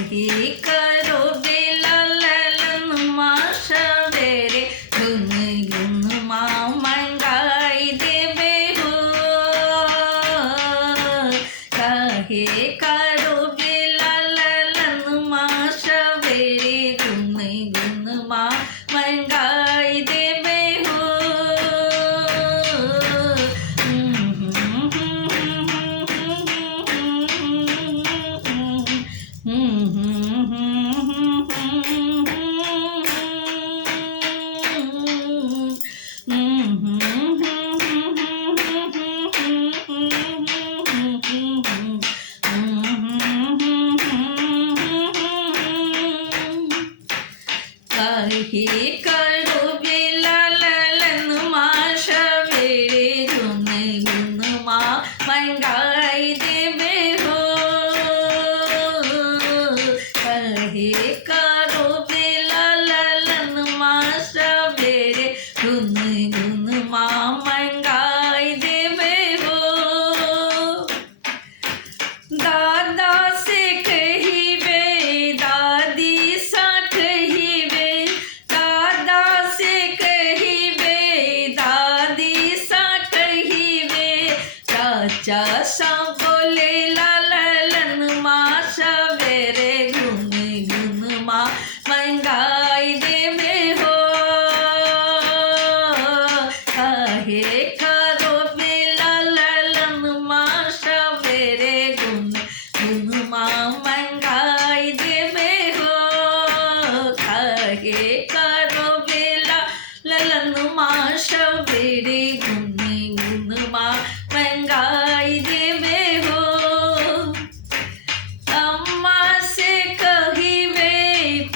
काहे करो बेला ललन माँ सवेरे गुन गुन माँ मंगाई देवे हो। काहे करो बेला ललन माँ सवेरे गुन गुन माँ मंगाई देवे हो। काहे करो बेला ललन माँ सवेरे गुन गुन माँ मंगाई देवे हो। काहे करो बेला ललन माँ सवेरे गुन गुन माँ मंगाई देवे हो। दादा से कहिबे दादी सा कहिबे, दादा से कहिबे दादी सा कहिबे, चाचा सा बोले ललन माँ सवेरे गुन गुन माँ मंगाई देवे हो। काहे करो बेला ललन माँ सवेरे गुन गुन माँ मंगाई देवे हो। काहे करो बेला ललन माँ सवेरे गुन गुन माँ मंगाई देवे हो। अम्मा से कहिबे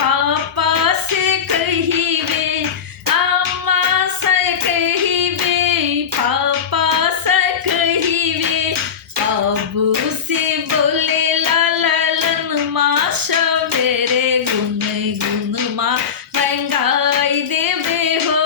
पापा से कहिबे, अम्मा से कहिबे पापा से कहिबे, बाबू से बोले ललन माँ सवेरे गुन गुन माँ मंगाई देवे हो।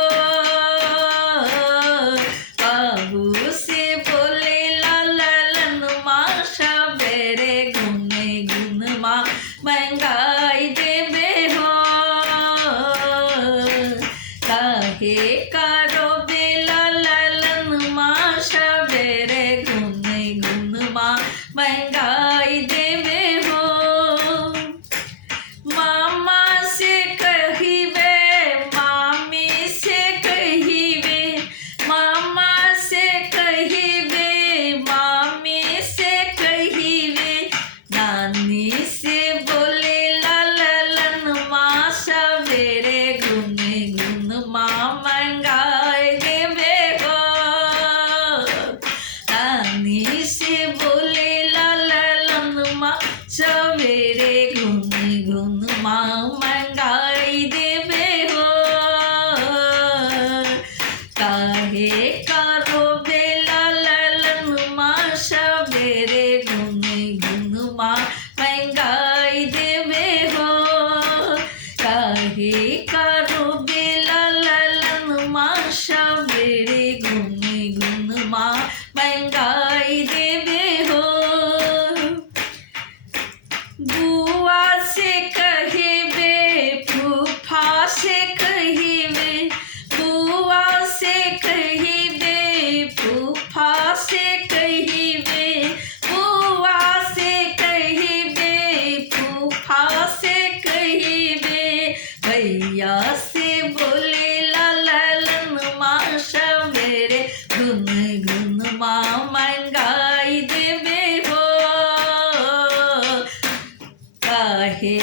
बाबू से बोले ललन माँ सवेरे गुन गुन माँ मंगाई देवे हो। काहे करो बेला ललन माँ सवेरे गुन गुन माँ मंगाई देवे हो। मामा से कहिबे मामी से कहिबे, मामा से कहिबे मामी से कहिबे, नानी से बोले ललन माँ सवेरे गुन गुन माँ मंगाई देवे हो। नानी से बोले ललन माँ सवेरे गुन गुन माँ मंगाई देवे हो। काहे करो बेला ललन माँ सवेरे गुन गुन माँ मंगाई देवे हो। काहे करो बेला ललन माँ सवेरे गुन गुन माँ मंगाई देवे हो। बुआ से कहिबे फूफा से कहिबे, बुआ से कहिबे फूफा से कहिबे, बुआ से कहिबे फूफा से कहिबे, भैया से बोले ललन माँ सवेरे गुन गुन माँ मंगाई देवे हो। काहे